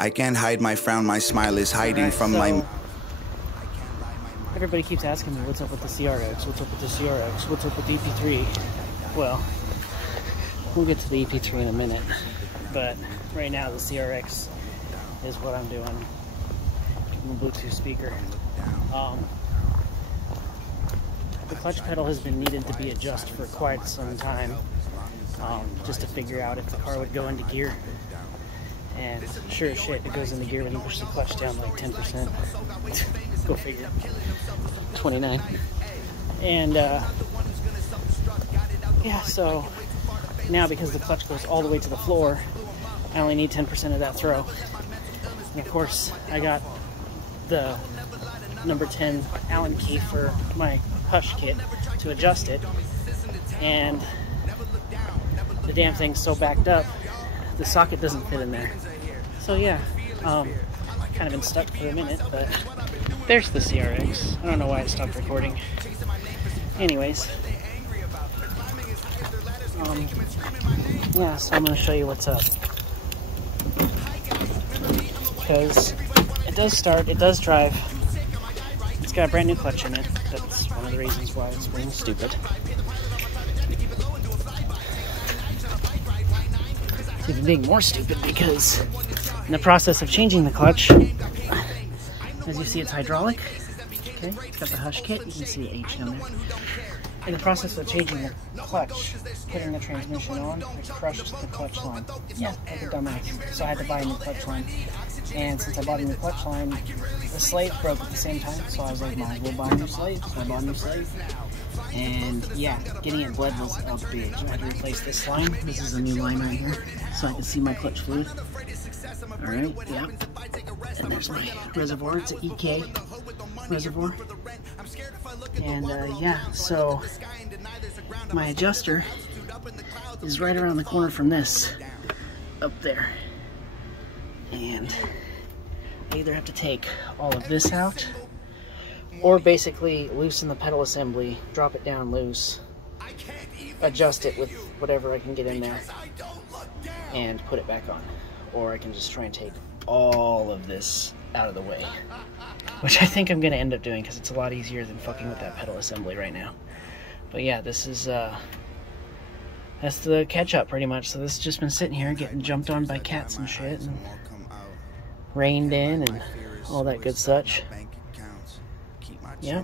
I can't hide my frown, my smile is hiding from my... Everybody keeps asking me, what's up with the CRX? What's up with the CRX? What's up with the EP3? Well, we'll get to the EP3 in a minute, but right now the CRX is what I'm doing. The Bluetooth speaker. The clutch pedal has been needed to be adjusted for quite some time, just to figure out if the car would go into gear. And sure as shit, it goes into gear when you push the clutch down like 10%. Go figure. 29. And yeah, so now because the clutch goes all the way to the floor, I only need 10% of that throw. And of course, I got the number 10 Allen key for my hush kit to adjust it, and the damn thing's so backed up, the socket doesn't fit in there. So yeah, kind of been stuck for a minute, but there's the CRX. I don't know why it stopped recording. Anyways, yeah, so I'm going to show you what's up. Because it does start, it does drive. It's got a brand new clutch in it. That's one of the reasons why it's being stupid. It's even being more stupid because in the process of changing the clutch, as you see, it's hydraulic. Okay, it's got the hush kit. You can see the H down there. In the process of changing the clutch, putting the transmission on, it crushed the clutch line. Yeah, like a dumbass. So I had to buy a new clutch line. And since I bought a new clutch line, the slave broke at the same time. So I was like, might as well buy a new slave. So I bought a new slave. And yeah, getting it bled was a bitch. I had to replace this line. This is a new line right here. So I can see my clutch fluid. Alright, yeah. And there's my reservoir. It's an EK reservoir. And yeah, so my adjuster is right around the corner from this, up there. And I either have to take all of this out, or basically loosen the pedal assembly, drop it down loose, adjust it with whatever I can get in there, and put it back on. Or I can just try and take all of this out of the way, which I think I'm going to end up doing because it's a lot easier than fucking with that pedal assembly right now. But yeah, this is that's the catch-up pretty much. So this has just been sitting here getting jumped on by cats and shit, and rained in and all that good such. Yeah,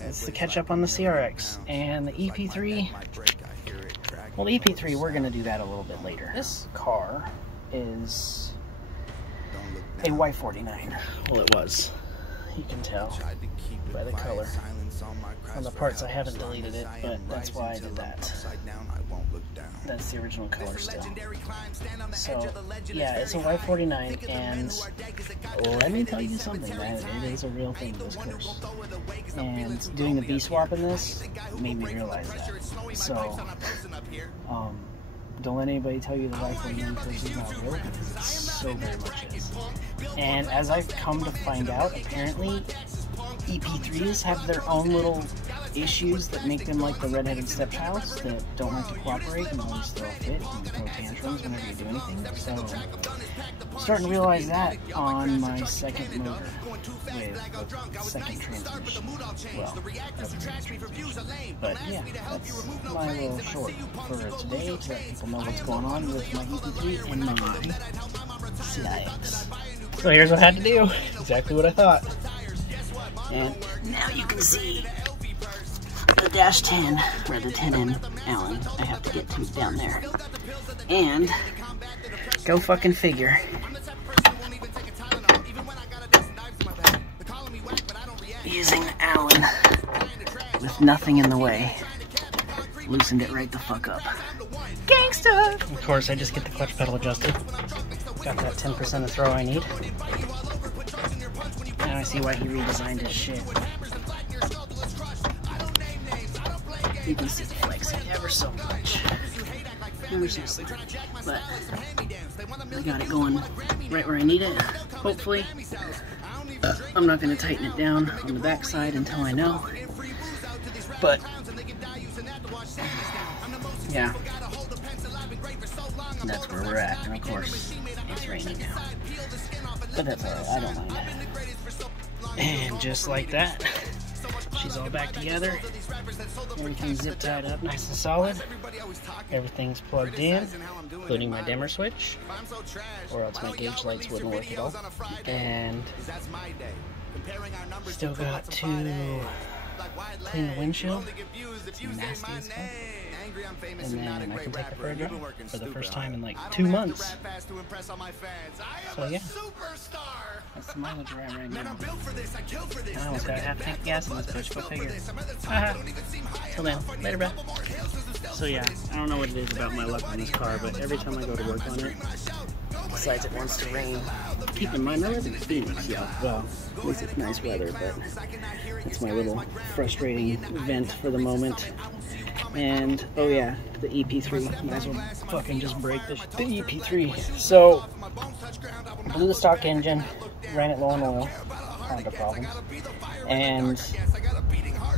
that's the catch-up on the CRX. And the EP3, well, the EP3, we're going to do that a little bit later. This car is a Y49. Well, it was. You can tell by the color. On the parts I haven't deleted it, but that's why I did that. That's the original color still. So, yeah, it's a Y49, and let me tell you something, man, it is a real thing, this course. And doing the B-swap in this made me realize that. So, don't let anybody tell you the Y49 course is not real, because it so very much is. And as I've come to find out, apparently EP3s have their own little issues that make them like the redheaded stepchilds that don't like to cooperate and always throw a fit and throw tantrums whenever you do anything. So I'm starting to realize that on my second motor with the second transmission. Well, but yeah, that's my little short for today to let people know what's going on with my EP3 and my CRX. So here's what I had to do. Exactly what I thought. And now you can see the dash 10, or the 10N Allen I have to get to down there. And, go fucking figure, using the Allen with nothing in the way, loosened it right the fuck up. Gangsta! Of course, I just get the clutch pedal adjusted. Got that 10% of throw I need. Now I see why he redesigned his shit. You can see the flexing ever so much. Ever so slightly. But I got it going right where I need it, hopefully. I'm not going to tighten it down on the back side until I know. But yeah, that's where we're at. And of course, it's raining now. But that's alright, I don't mind. And just like that, she's all back together. Everything's zip tied up nice and solid. Everything's plugged in, including my dimmer switch, or else my gauge lights wouldn't work at all. And still got to clean the windshield. It's nasty as fuck. And then I can take it for a drive for the first time in like 2 months. So yeah, that's the mileage we're at right now. I almost got a half tank of gas in this bitch, go figure. Till then, later, bro. So yeah, I don't know what it is about my luck on this car, but every time I go to work on it, besides it wants to rain. Keep in mind, I live in Phoenix, yeah. Well, at least it's nice weather, but it's my little frustrating vent for the moment. And, oh yeah, the EP3. Might as well fucking just break the EP3. So, blew the stock engine, ran it low on oil, Honda problem, and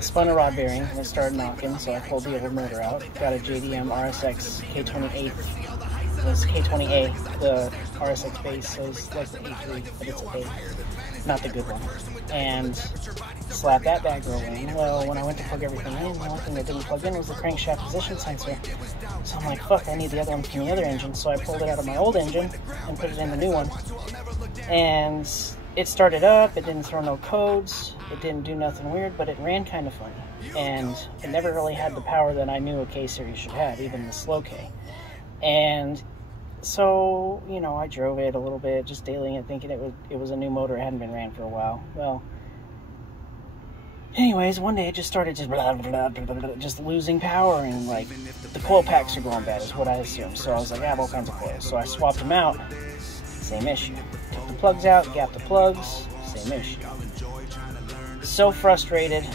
spun a rod bearing, and it started knocking, so I pulled the old motor out. Got a JDM RSX K28. This K20A, the RSX base, so it's like the A3, but it's A, not the good one. And slapped that bad girl in. Well, when I went to plug everything in, the only thing that didn't plug in was the crankshaft position sensor. So I'm like, fuck, I need the other one from the other engine. So I pulled it out of my old engine and put it in the new one. And it started up, it didn't throw no codes, it didn't do nothing weird, but it ran kind of funny. And it never really had the power that I knew a K-series should have, even the slow K. And so, you know, I drove it a little bit, just daily, and thinking it was a new motor. It hadn't been ran for a while. Well, anyways, one day it just started just losing power, and like the coil packs are going bad is what I assumed. So I was like, I have all kinds of coils. So I swapped them out. Same issue. Took the plugs out, gapped the plugs. Same issue. So frustrated.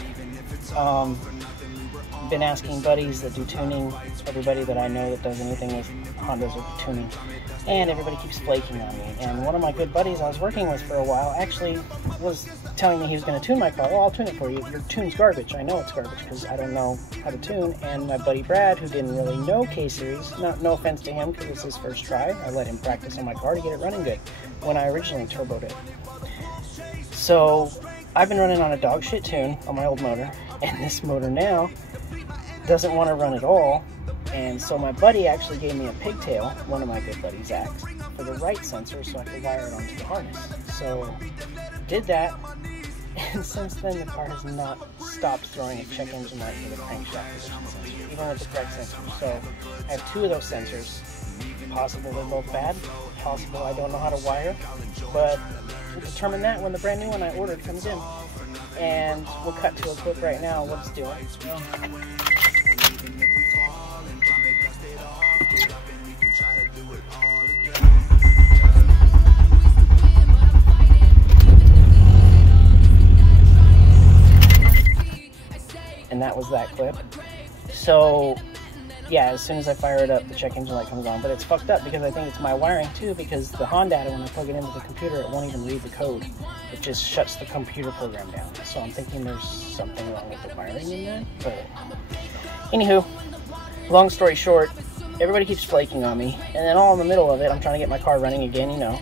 Been asking buddies that do tuning, everybody that I know that does anything with Hondas or tuning, and everybody keeps flaking on me. And one of my good buddies I was working with for a while actually was telling me he was going to tune my car. Well, I'll tune it for you. Your tune's garbage. I know it's garbage because I don't know how to tune. And my buddy Brad, who didn't really know K-Series, no offense to him because it's his first try, I let him practice on my car to get it running good when I originally turboed it. So I've been running on a dog shit tune on my old motor, and this motor now doesn't want to run at all. And so my buddy actually gave me a pigtail, one of my good buddies, Zach, for the right sensor so I could wire it onto the harness. So did that, and since then the car has not stopped throwing a check engine light for the crankshaft position sensor, even with the correct sensor. So I have 2 of those sensors. Possible they're both bad, possible I don't know how to wire, but we'll determine that when the brand new one I ordered comes in. And we'll cut to a clip right now of what it's doing. And that was that clip. So yeah, as soon as I fire it up, the check engine light comes on. But it's fucked up because I think it's my wiring too, because the Honda, when I plug it into the computer, it won't even read the code. It just shuts the computer program down. So I'm thinking there's something wrong with the wiring in there. But anywho, long story short, everybody keeps flaking on me. And then all in the middle of it, I'm trying to get my car running again, you know,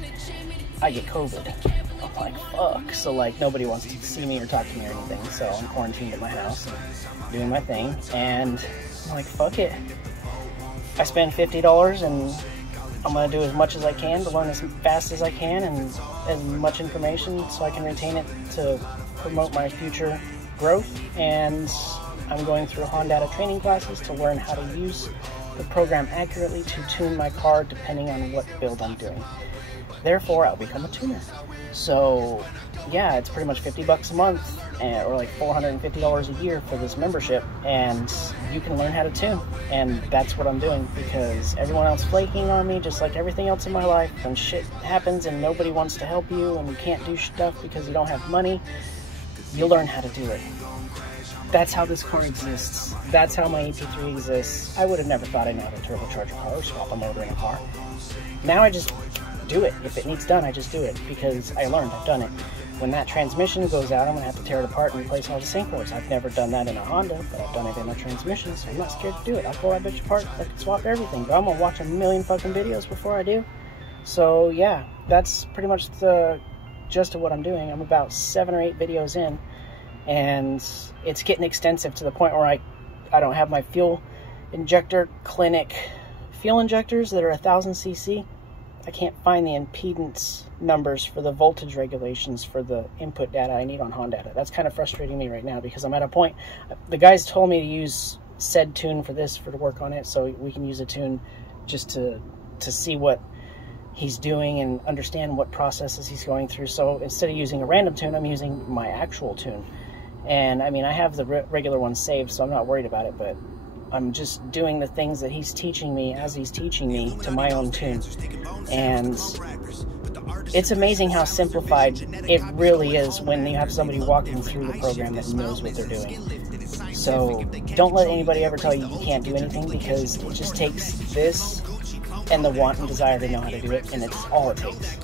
I get COVID. I'm like, fuck. So like nobody wants to see me or talk to me or anything. So I'm quarantined at my house and doing my thing. And I'm like, fuck it. I spend $50 and I'm going to do as much as I can to learn as fast as I can and as much information so I can retain it to promote my future growth. And I'm going through Honda training classes to learn how to use the program accurately to tune my car depending on what build I'm doing. Therefore, I'll become a tuner. So yeah, it's pretty much $50 a month, or like $450 a year for this membership, and you can learn how to tune. And that's what I'm doing, because everyone else flaking on me, just like everything else in my life. When shit happens and nobody wants to help you and you can't do stuff because you don't have money, you'll learn how to do it. That's how this car exists. That's how my EP3 exists. I would have never thought I know how to turbocharge a car or swap a motor in a car. Now I just do it. If it needs done, I just do it because I learned, I've done it. When that transmission goes out, I'm going to have to tear it apart and replace all the sync cords. I've never done that in a Honda, but I've done it in a transmission, so I'm not scared to do it. I'll pull that bitch apart, I can swap everything, but I'm going to watch a million fucking videos before I do. So yeah, that's pretty much the just to what I'm doing. I'm about 7 or 8 videos in, and it's getting extensive to the point where I don't have my fuel injector clinic fuel injectors that are 1000 cc. I can't find the impedance numbers for the voltage regulations for the input data I need on Honda. That's kind of frustrating me right now, because I'm at a point, the guys told me to use said tune for this, to work on it, so we can use a tune just to see what he's doing and understand what processes he's going through. So instead of using a random tune, I'm using my actual tune. And I mean, I have the regular one saved, so I'm not worried about it, but I'm just doing the things that he's teaching me as he's teaching me to my own tune. And it's amazing how simplified it really is when you have somebody walking through the program that knows what they're doing. So don't let anybody ever tell you you can't do anything, because it just takes this and the want and desire to know how to do it, and it's all it takes.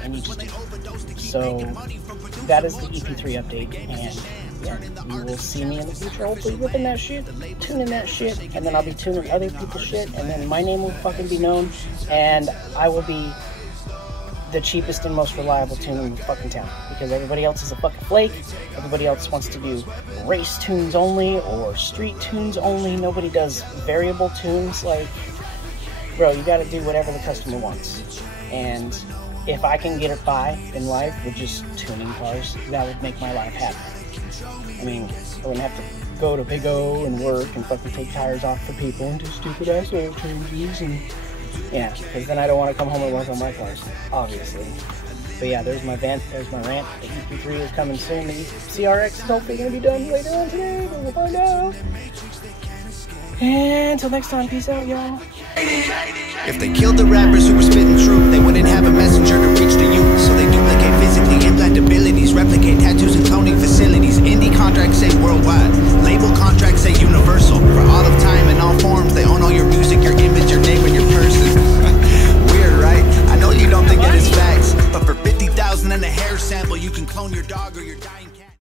And you just do it. So that is the EP3 update, and yeah, you will see me in the future hopefully ripping that shit, tuning that shit, and then I'll be tuning other people's shit, and then my name will fucking be known, and I will be the cheapest and most reliable tune in the fucking town, because everybody else is a fucking flake. Everybody else wants to do race tunes only or street tunes only. Nobody does variable tunes. Like, bro, you gotta do whatever the customer wants. And if I can get it by in life with just tuning cars, that would make my life happy. I mean, I wouldn't have to go to Big O and work and fucking take tires off for people and do stupid ass oil changes, and yeah, because then I don't want to come home and work on my cars, obviously. But yeah, there's my rant. The EP3 is coming soon. The CRX is hopefully going to be done later on today, but we'll find out. And until next time, peace out, y'all. If they killed the rappers who were spitting truth, they wouldn't have a messenger to reach the youth. So they duplicate physically, implant abilities, replicate tattoos and cloning facilities. Indie contracts say worldwide, label contracts say universal. For all of time and all forms, they own all your music, your image, your name, and your person. Weird, right? I know you don't think it is facts, but for 50,000 and a hair sample, you can clone your dog or your dying